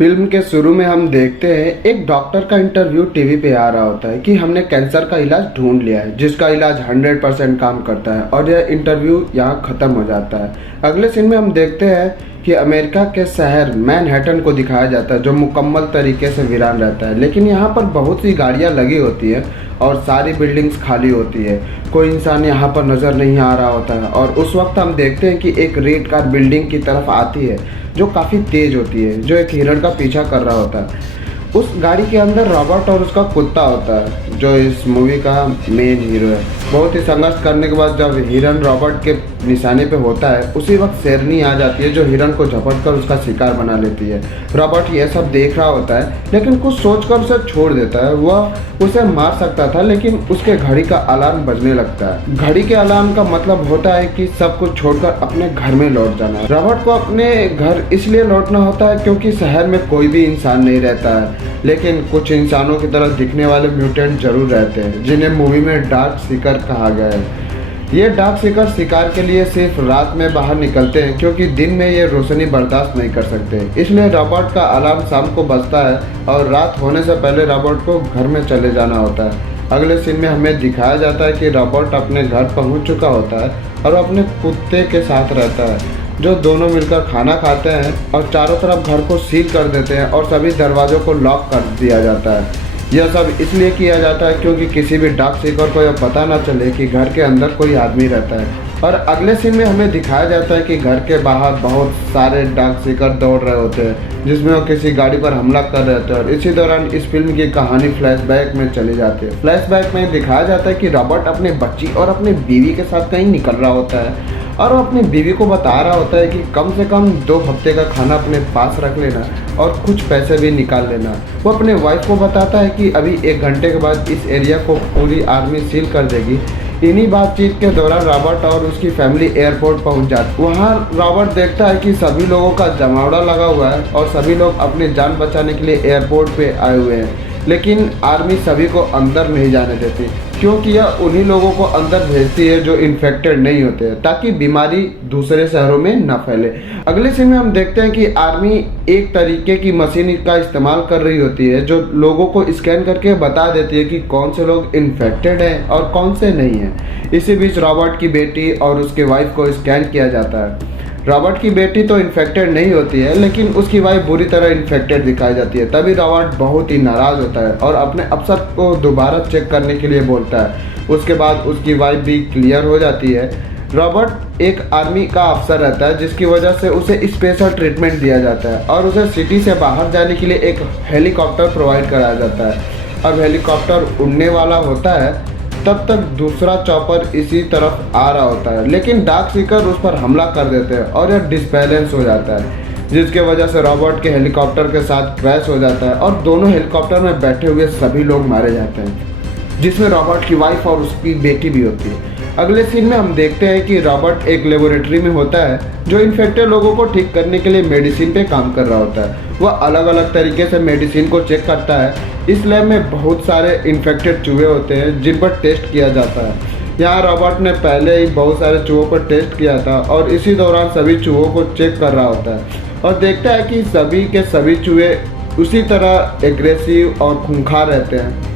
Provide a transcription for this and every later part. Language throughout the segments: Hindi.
फिल्म के शुरू में हम देखते हैं एक डॉक्टर का इंटरव्यू टीवी पे आ रहा होता है कि हमने कैंसर का इलाज ढूंढ लिया है जिसका इलाज 100% काम करता है और यह इंटरव्यू यहाँ खत्म हो जाता है। अगले सीन में हम देखते हैं कि अमेरिका के शहर मैनहट्टन को दिखाया जाता है जो मुकम्मल तरीके से वीरान रहता है, लेकिन यहाँ पर बहुत सी गाड़ियाँ लगी होती हैं और सारी बिल्डिंग्स खाली होती है। कोई इंसान यहाँ पर नज़र नहीं आ रहा होता है और उस वक्त हम देखते हैं कि एक रेड कार बिल्डिंग की तरफ आती है जो काफ़ी तेज़ होती है, जो एक हिरण का पीछा कर रहा होता है। उस गाड़ी के अंदर रॉबर्ट और उसका कुत्ता होता है जो इस मूवी का मेन हीरो है। बहुत ही संघर्ष करने के बाद जब हिरन रॉबर्ट के निशाने पे होता है उसी वक्त शेरनी आ जाती है जो हिरन को झपट कर उसका शिकार बना लेती है। रॉबर्ट यह सब देख रहा होता है लेकिन कुछ सोचकर उसे छोड़ देता है। वह उसे मार सकता था लेकिन उसके घड़ी का अलार्म बजने लगता है। घड़ी के अलार्म का मतलब होता है कि सब कुछ छोड़कर अपने घर में लौट जाना। रॉबर्ट को अपने घर इसलिए लौटना होता है क्योंकि शहर में कोई भी इंसान नहीं रहता है, लेकिन कुछ इंसानों की तरह दिखने वाले म्यूटेंट जरूर रहते हैं जिन्हें मूवी में डार्क सीकर कहा गया है। ये डार्क सीकर शिकार के लिए सिर्फ रात में बाहर निकलते हैं क्योंकि दिन में ये रोशनी बर्दाश्त नहीं कर सकते। इसलिए रॉबर्ट का अलार्म शाम को बजता है और रात होने से पहले रॉबर्ट को घर में चले जाना होता है। अगले सीन में हमें दिखाया जाता है कि रॉबर्ट अपने घर पहुंच चुका होता है और अपने कुत्ते के साथ रहता है, जो दोनों मिलकर खाना खाते हैं और चारों तरफ घर को सील कर देते हैं और सभी दरवाज़ों को लॉक कर दिया जाता है। यह सब इसलिए किया जाता है क्योंकि किसी भी डार्क सीकर को यह पता ना चले कि घर के अंदर कोई आदमी रहता है। और अगले सीन में हमें दिखाया जाता है कि घर के बाहर बहुत सारे डार्क सीकर दौड़ रहे होते हैं जिसमें वो किसी गाड़ी पर हमला कर रहे होते हैं। और इसी दौरान इस फिल्म की कहानी फ्लैशबैक में चली जाती है। फ्लैशबैक में दिखाया जाता है कि रॉबर्ट अपने बच्ची और अपनी बीवी के साथ कहीं निकल रहा होता है और वो अपनी बीवी को बता रहा होता है कि कम से कम 2 हफ्ते का खाना अपने पास रख लेना और कुछ पैसे भी निकाल लेना। वो अपने वाइफ को बताता है कि अभी 1 घंटे के बाद इस एरिया को पूरी आर्मी सील कर देगी। इन्हीं बातचीत के दौरान रॉबर्ट और उसकी फैमिली एयरपोर्ट पहुंच जाती है। वहाँ रॉबर्ट देखता है कि सभी लोगों का जमावड़ा लगा हुआ है और सभी लोग अपनी जान बचाने के लिए एयरपोर्ट पे आए हुए हैं, लेकिन आर्मी सभी को अंदर नहीं जाने देती क्योंकि यह उन्हीं लोगों को अंदर भेजती है जो इन्फेक्टेड नहीं होते हैं ताकि बीमारी दूसरे शहरों में न फैले। अगले सीन में हम देखते हैं कि आर्मी एक तरीके की मशीन का इस्तेमाल कर रही होती है जो लोगों को स्कैन करके बता देती है कि कौन से लोग इन्फेक्टेड हैं और कौन से नहीं हैं। इसी बीच रॉबर्ट की बेटी और उसके वाइफ को स्कैन किया जाता है। रॉबर्ट की बेटी तो इन्फेक्टेड नहीं होती है लेकिन उसकी वाइफ बुरी तरह इन्फेक्टेड दिखाई जाती है। तभी रॉबर्ट बहुत ही नाराज़ होता है और अपने अफसर को दोबारा चेक करने के लिए बोलता है। उसके बाद उसकी वाइफ भी क्लियर हो जाती है। रॉबर्ट एक आर्मी का अफसर रहता है जिसकी वजह से उसे स्पेशल ट्रीटमेंट दिया जाता है और उसे सिटी से बाहर जाने के लिए एक हेलीकॉप्टर प्रोवाइड कराया जाता है। अब हेलीकॉप्टर उड़ने वाला होता है तब तक दूसरा चॉपर इसी तरफ आ रहा होता है, लेकिन डार्क सीकर उस पर हमला कर देते हैं और यह डिसबैलेंस हो जाता है जिसके वजह से रॉबर्ट के हेलीकॉप्टर के साथ क्रैश हो जाता है और दोनों हेलीकॉप्टर में बैठे हुए सभी लोग मारे जाते हैं जिसमें रॉबर्ट की वाइफ और उसकी बेटी भी होती है। अगले सीन में हम देखते हैं कि रॉबर्ट एक लेबोरेटरी में होता है जो इन्फेक्टेड लोगों को ठीक करने के लिए मेडिसिन पे काम कर रहा होता है। वह अलग अलग तरीके से मेडिसिन को चेक करता है। इस लैब में बहुत सारे इन्फेक्टेड चूहे होते हैं जिन पर टेस्ट किया जाता है। यहाँ रॉबर्ट ने पहले ही बहुत सारे चूहों पर टेस्ट किया था और इसी दौरान सभी चूहों को चेक कर रहा होता है और देखता है कि सभी के सभी चूहे उसी तरह एग्रेसिव और खूंखार रहते हैं।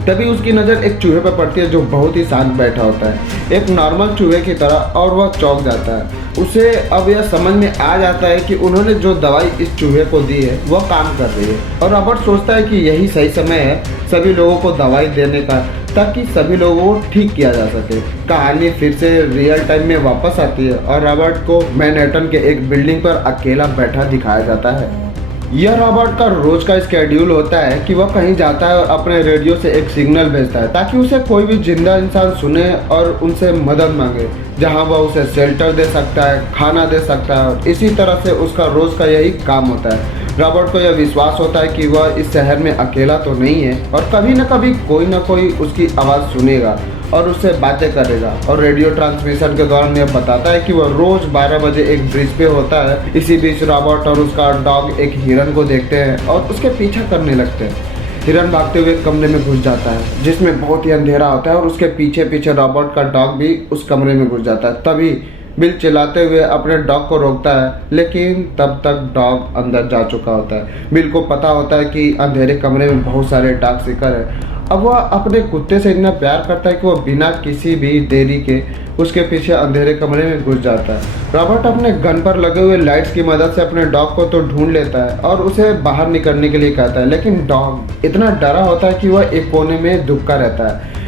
तभी उसकी नज़र एक चूहे पर पड़ती है जो बहुत ही शांत बैठा होता है, एक नॉर्मल चूहे की तरह, और वह चौंक जाता है। उसे अब यह समझ में आ जाता है कि उन्होंने जो दवाई इस चूहे को दी है वह काम कर रही है और रॉबर्ट सोचता है कि यही सही समय है सभी लोगों को दवाई देने का ताकि सभी लोगों को ठीक किया जा सके। कहानी फिर से रियल टाइम में वापस आती है और रॉबर्ट को मैनहट्टन के एक बिल्डिंग पर अकेला बैठा दिखाया जाता है। यह रॉबर्ट का रोज का स्केड्यूल होता है कि वह कहीं जाता है और अपने रेडियो से एक सिग्नल भेजता है ताकि उसे कोई भी जिंदा इंसान सुने और उनसे मदद मांगे, जहां वह उसे शेल्टर दे सकता है, खाना दे सकता है। और इसी तरह से उसका रोज का यही काम होता है। रॉबर्ट को यह विश्वास होता है कि वह इस शहर में अकेला तो नहीं है और कभी न कभी कोई न कोई उसकी आवाज़ सुनेगा और उससे बातें करेगा। और रेडियो ट्रांसमिशन के दौरान यह बताता है कि वह रोज 12 बजे एक ब्रिज पे होता है। इसी बीच रॉबर्ट और उसका डॉग एक हिरन को देखते हैं और उसके पीछा करने लगते हैं। हिरन भागते हुए कमरे में घुस जाता है जिसमें बहुत ही अंधेरा होता है और उसके पीछे पीछे रॉबर्ट का डॉग भी उस कमरे में घुस जाता है। तभी बिल चिल्लाते हुए अपने डॉग को रोकता है, लेकिन तब तक डॉग अंदर जा चुका होता है। बिल को पता होता है कि अंधेरे कमरे में बहुत सारे डार्क सीकर है। अब वह अपने कुत्ते से इतना प्यार करता है कि वह बिना किसी भी देरी के उसके पीछे अंधेरे कमरे में घुस जाता है। रॉबर्ट अपने गन पर लगे हुए लाइट्स की मदद से अपने डॉग को तो ढूंढ लेता है और उसे बाहर निकलने के लिए कहता है, लेकिन डॉग इतना डरा होता है कि वह एक कोने में दुबका रहता है।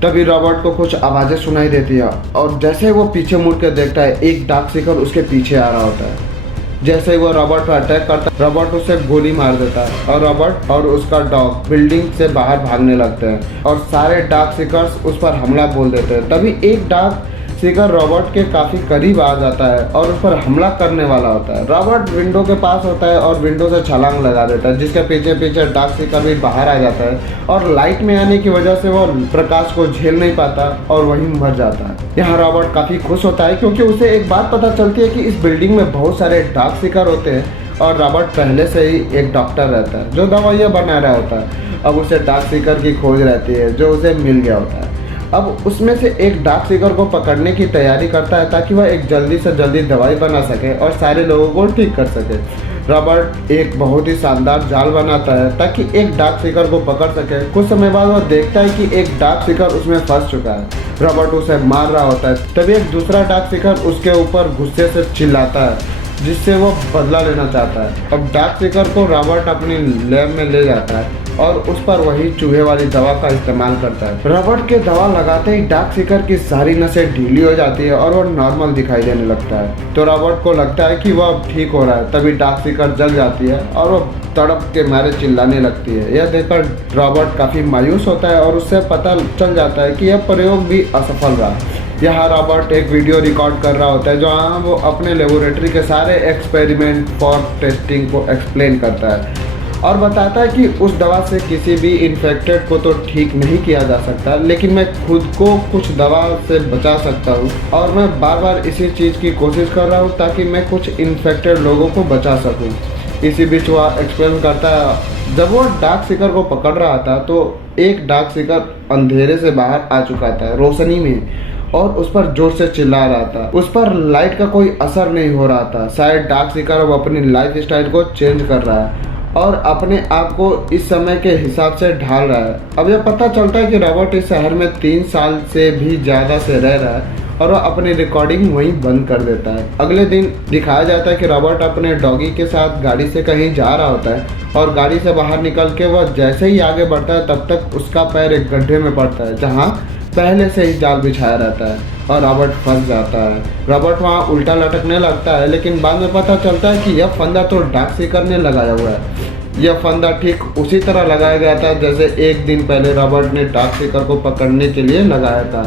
तभी रॉबर्ट को कुछ आवाज़ें सुनाई देती है और जैसे वो पीछे मुड़ कर देखता है, एक डार्क सीकर उसके पीछे आ रहा होता है। जैसे ही वो रॉबर्ट पर अटैक करता है, रॉबर्ट उसे गोली मार देता है और रॉबर्ट और उसका डॉग बिल्डिंग से बाहर भागने लगते हैं और सारे डार्क सीकर्स उस पर हमला बोल देते हैं। तभी एक डार्क सीकर रॉबर्ट के काफ़ी करीब आ जाता है और उस पर हमला करने वाला होता है। रॉबर्ट विंडो के पास होता है और विंडो से छलांग लगा देता है, जिसके पीछे पीछे डार्क सीकर भी बाहर आ जाता है और लाइट में आने की वजह से वो प्रकाश को झेल नहीं पाता और वहीं मर जाता है। यहाँ रॉबर्ट काफ़ी खुश होता है क्योंकि उसे एक बात पता चलती है कि इस बिल्डिंग में बहुत सारे डार्क सीकर होते हैं और रॉबर्ट पहले से ही एक डॉक्टर रहता है जो दवाइयाँ बना रहा होता है। अब उसे डार्क सीकर की खोज रहती है जो उसे मिल गया होता है। अब उसमें से एक डार्क सीकर को पकड़ने की तैयारी करता है ताकि वह एक जल्दी से जल्दी दवाई बना सके और सारे लोगों को ठीक कर सके। रॉबर्ट एक बहुत ही शानदार जाल बनाता है ताकि एक डार्क सीकर को पकड़ सके। कुछ समय बाद वह देखता है कि एक डार्क सीकर उसमें फंस चुका है। रॉबर्ट उसे मार रहा होता है, तभी एक दूसरा डार्क सीकर उसके ऊपर गुस्से से चिल्लाता है जिससे वो बदला लेना चाहता है। अब डार्क सीकर को रॉबर्ट अपनी लैब में ले जाता है और उस पर वही चूहे वाली दवा का इस्तेमाल करता है। रॉबर्ट के दवा लगाते ही डार्क सीकर की सारी नसें ढीली हो जाती है और वो नॉर्मल दिखाई देने लगता है। तो रॉबर्ट को लगता है कि वह ठीक हो रहा है। तभी डार्क सीकर जल जाती है और वो तड़प के मारे चिल्लाने लगती है। यह देखकर रॉबर्ट काफ़ी मायूस होता है और उससे पता चल जाता है कि यह प्रयोग भी असफल रहा। यहाँ रॉबर्ट एक वीडियो रिकॉर्ड कर रहा होता है जहाँ वो अपने लेबोरेटरी के सारे एक्सपेरिमेंट फॉर टेस्टिंग को एक्सप्लेन करता है और बताता है कि उस दवा से किसी भी इन्फेक्टेड को तो ठीक नहीं किया जा सकता, लेकिन मैं खुद को कुछ दवा से बचा सकता हूँ और मैं बार बार इसी चीज़ की कोशिश कर रहा हूँ ताकि मैं कुछ इन्फेक्टेड लोगों को बचा सकूँ। इसी बीच वह एक्सप्लेन करता है, जब वो डार्क सीकर को पकड़ रहा था तो एक डार्क सीकर अंधेरे से बाहर आ चुका था रोशनी में और उस पर जोर से चिल्ला रहा था। उस पर लाइट का कोई असर नहीं हो रहा था। शायद डार्क सीकर अब अपनी लाइफ स्टाइल को चेंज कर रहा है और अपने आप को इस समय के हिसाब से ढाल रहा है। अब यह पता चलता है कि रॉबर्ट इस शहर में 3 साल से भी ज़्यादा से रह रहा है और वह अपनी रिकॉर्डिंग वहीं बंद कर देता है। अगले दिन दिखाया जाता है कि रॉबर्ट अपने डॉगी के साथ गाड़ी से कहीं जा रहा होता है और गाड़ी से बाहर निकल के वह जैसे ही आगे बढ़ता है तब तक उसका पैर एक गड्ढे में पड़ता है जहाँ पहले से ही जाल बिछाया रहता है और रॉबर्ट फंस जाता है। रॉबर्ट वहाँ उल्टा लटकने लगता है, लेकिन बाद में पता चलता है कि यह फंदा तो डार्क सीकर ने लगाया हुआ है। यह फंदा ठीक उसी तरह लगाया गया था जैसे एक दिन पहले रॉबर्ट ने डार्क सीकर को पकड़ने के लिए लगाया था।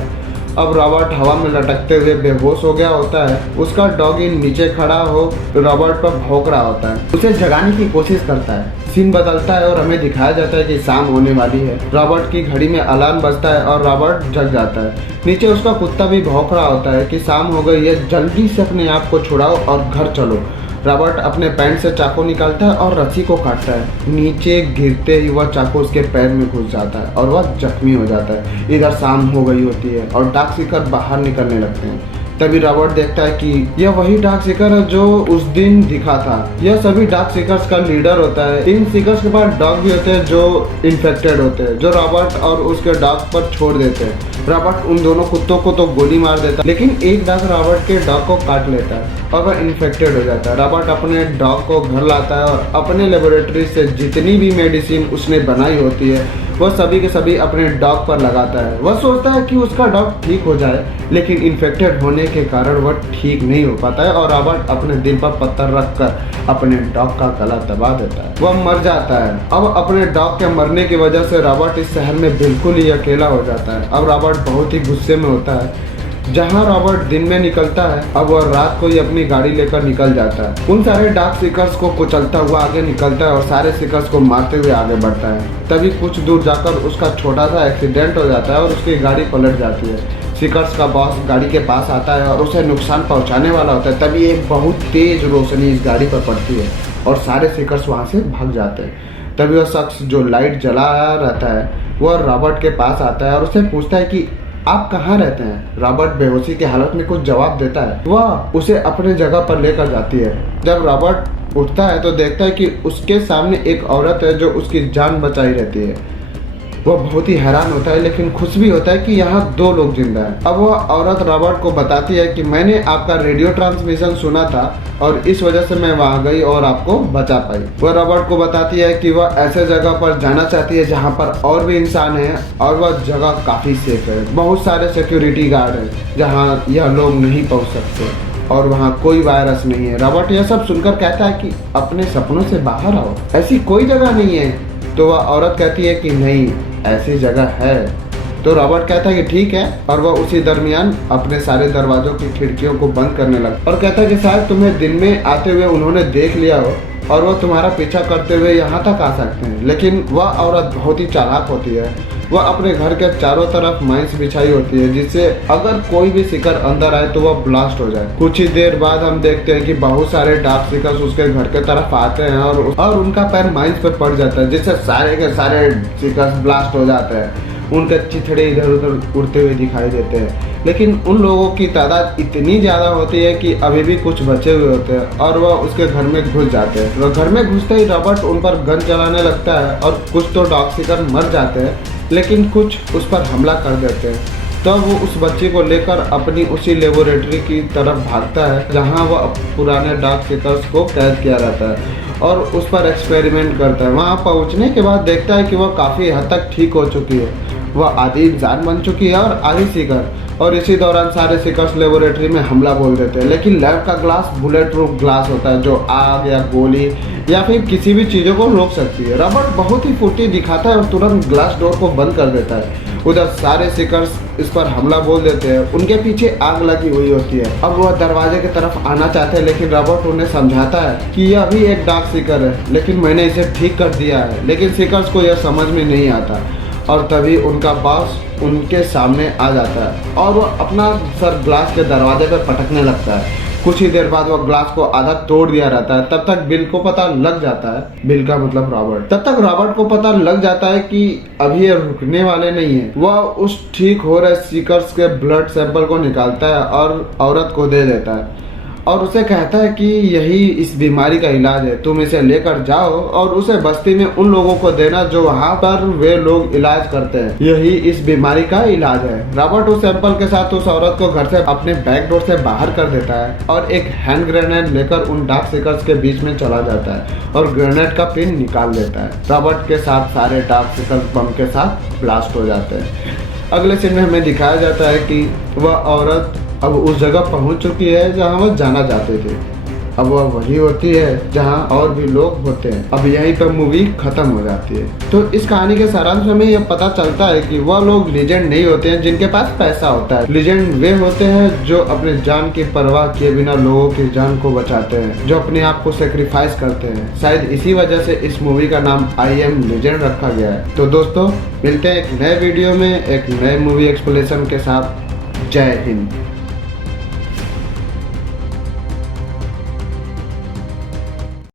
अब रॉबर्ट हवा में लटकते हुए बेहोश हो गया होता है। उसका डॉगी नीचे खड़ा हो रॉबर्ट पर भौंक रहा होता है, उसे जगाने की कोशिश करता है। सीन बदलता है और हमें दिखाया जाता है कि शाम होने वाली है। रॉबर्ट की घड़ी में अलार्म बजता है और रॉबर्ट जग जाता है। नीचे उसका कुत्ता भी भौंक रहा होता है कि शाम हो गई है, जल्दी से अपने आप को छुड़ाओ और घर चलो। रॉबर्ट अपने पैंट से चाकू निकालता है और रस्सी को काटता है। नीचे गिरते ही वह चाकू उसके पैर में घुस जाता है और वह जख्मी हो जाता है। इधर शाम हो गई होती है और डार्क सीकर बाहर निकलने लगते हैं। तभी रॉबर्ट देखता है कि यह वही डार्क सीकर है जो उस दिन दिखा था। यह सभी डार्क सीकर्स का लीडर होता है। इन सीकर्स के पास डॉग भी होते हैं जो इन्फेक्टेड होते हैं, जो रॉबर्ट और उसके डॉग पर छोड़ देते हैं। रॉबर्ट उन दोनों कुत्तों को तो गोली मार देता है, लेकिन एक डॉग रॉबर्ट के डॉग को काट लेता है और वह इन्फेक्टेड हो जाता है। रॉबर्ट अपने डॉग को घर लाता है और अपने लेबोरेटरी से जितनी भी मेडिसिन उसने बनाई होती है वह सभी के सभी अपने डॉग पर लगाता है। वह सोचता है कि उसका डॉग ठीक हो जाए, लेकिन इन्फेक्टेड होने के कारण वह ठीक नहीं हो पाता है और रॉबर्ट अपने दिल पर पत्थर रखकर अपने डॉग का गला दबा देता है। वह मर जाता है। अब अपने डॉग के मरने की वजह से रॉबर्ट इस शहर में बिल्कुल ही अकेला हो जाता है। अब रॉबर्ट बहुत ही गुस्से में होता है। जहाँ रॉबर्ट दिन में निकलता है, अब वह रात को ही अपनी गाड़ी लेकर निकल जाता है। उन सारे डार्क सीकर्स को कुचलता हुआ आगे निकलता है और सारे सीकर्स को मारते हुए आगे बढ़ता है। तभी कुछ दूर जाकर उसका छोटा सा एक्सीडेंट हो जाता है और उसकी गाड़ी पलट जाती है। सीकर्स का बॉस गाड़ी के पास आता है और उसे नुकसान पहुंचाने वाला होता है। तभी एक बहुत तेज रोशनी इस गाड़ी पर पड़ती है और सारे सीकर्स वहां से भाग जाते हैं। तभी वह शख्स जो लाइट जला रहता है वह रॉबर्ट के पास आता है और उससे पूछता है कि आप कहाँ रहते हैं? रॉबर्ट बेहोशी की हालत में कुछ जवाब देता है। वह उसे अपने जगह पर लेकर जाती है। जब रॉबर्ट उठता है तो देखता है कि उसके सामने एक औरत है जो उसकी जान बचाई रहती है। वह बहुत ही हैरान होता है लेकिन खुश भी होता है कि यहाँ 2 लोग जिंदा हैं। अब वह औरत रॉबर्ट को बताती है कि मैंने आपका रेडियो ट्रांसमिशन सुना था और इस वजह से मैं वहाँ गई और आपको बचा पाई। वह रॉबर्ट को बताती है कि वह ऐसे जगह पर जाना चाहती है जहाँ पर और भी इंसान हैं और वह जगह काफी सेफ है। बहुत सारे सिक्योरिटी गार्ड हैं जहाँ यह लोग नहीं पहुँच सकते और वहाँ कोई वायरस नहीं है। रॉबर्ट यह सब सुनकर कहता है कि अपने सपनों से बाहर आओ, ऐसी कोई जगह नहीं है। तो वह औरत कहती है कि नहीं, ऐसी जगह है। तो रॉबर्ट कहता है कि ठीक है और वह उसी दरमियान अपने सारे दरवाजों की खिड़कियों को बंद करने लगता और कहता है कि शायद तुम्हें दिन में आते हुए उन्होंने देख लिया हो और वह तुम्हारा पीछा करते हुए यहाँ तक आ सकते हैं। लेकिन वह औरत बहुत ही चालाक होती है। वह अपने घर के चारों तरफ माइंस बिछाई होती है जिससे अगर कोई भी शिकार अंदर आए तो वह ब्लास्ट हो जाए। कुछ ही देर बाद हम देखते हैं कि बहुत सारे डार्क शिकर्स उसके घर के तरफ आते हैं और उनका पैर माइंस पर पड़ जाता है जिससे सारे के सारे शिकर्स ब्लास्ट हो जाते हैं। उनके चिथड़े इधर उधर उड़ते हुए दिखाई देते हैं। लेकिन उन लोगों की तादाद इतनी ज़्यादा होती है कि अभी भी कुछ बचे हुए होते हैं और वह उसके घर में घुस जाते हैं। तो घर में घुसते ही रॉबर्ट उन पर गन चलाने लगता है और कुछ तो डॉग शिकर मर जाते हैं लेकिन कुछ उस पर हमला कर देते हैं। तब वो उस बच्चे को लेकर अपनी उसी लेबोरेटरी की तरफ भागता है जहाँ वह पुराने डॉग शिकर्स को कैद किया रहता है और उस पर एक्सपेरिमेंट करता है। वहाँ पहुँचने के बाद देखता है कि वह काफ़ी हद तक ठीक हो चुकी है। वह आधी इंसान बन चुकी है और आधी शिकर। और इसी दौरान सारे शिकर्स लेबोरेटरी में हमला बोल देते हैं। लेकिन लैब का ग्लास बुलेट प्रूफ ग्लास होता है जो आग या गोली या फिर किसी भी चीज़ों को रोक सकती है। रॉबर्ट बहुत ही फुर्ती दिखाता है और तुरंत ग्लास डोर को बंद कर देता है। उधर सारे शिकर्स इस पर हमला बोल देते हैं। उनके पीछे आग लगी हुई होती है। अब वह दरवाजे की तरफ आना चाहते हैं लेकिन रॉबर्ट उन्हें समझाता है कि यह भी एक डार्क शिकर है लेकिन मैंने इसे ठीक कर दिया है। लेकिन शिकर्स को यह समझ में नहीं आता और तभी उनका बॉस उनके सामने आ जाता है और वह अपना सर ग्लास के दरवाजे पर पटकने लगता है। कुछ ही देर बाद वह ग्लास को आधा तोड़ दिया रहता है। तब तक बिल को पता लग जाता है, बिल का मतलब रॉबर्ट। तब तक रॉबर्ट को पता लग जाता है कि अभी ये रुकने वाले नहीं है। वह उस ठीक हो रहे सीकर्स के ब्लड सैंपल को निकालता है और औरत को दे देता है और उसे कहता है कि यही इस बीमारी का इलाज है, तुम इसे लेकर जाओ और उसे बस्ती में उन लोगों को देना जो वहाँ पर वे लोग इलाज करते हैं। यही इस बीमारी का इलाज है। रॉबर्ट उस सैंपल के साथ उस औरत को घर से अपने बैक डोर से बाहर कर देता है और एक हैंड ग्रेनेड लेकर उन डार्क शिकर्स के बीच में चला जाता है और ग्रेनेड का पिन निकाल देता है। रॉबर्ट के साथ सारे डार्क शिकर्स बम के साथ ब्लास्ट हो जाते हैं। अगले सीन में हमें दिखाया जाता है कि वह औरत अब उस जगह पहुंच चुकी है जहां वह जाना चाहते थे। अब वह वही होती है जहां और भी लोग होते हैं। अब यहीं पर मूवी खत्म हो जाती है। तो इस कहानी के सारांश में यह पता चलता है कि वह लोग लीजेंड नहीं होते हैं जिनके पास पैसा होता है। लीजेंड वे होते हैं जो अपने जान की परवाह किए बिना लोगों की जान को बचाते हैं, जो अपने आप को सेक्रीफाइस करते हैं। शायद इसी वजह से इस मूवी का नाम आई एम लीजेंड रखा गया है। तो दोस्तों, मिलते हैं एक नए वीडियो में एक नए मूवी एक्सप्लेनेशन के साथ। जय हिंद।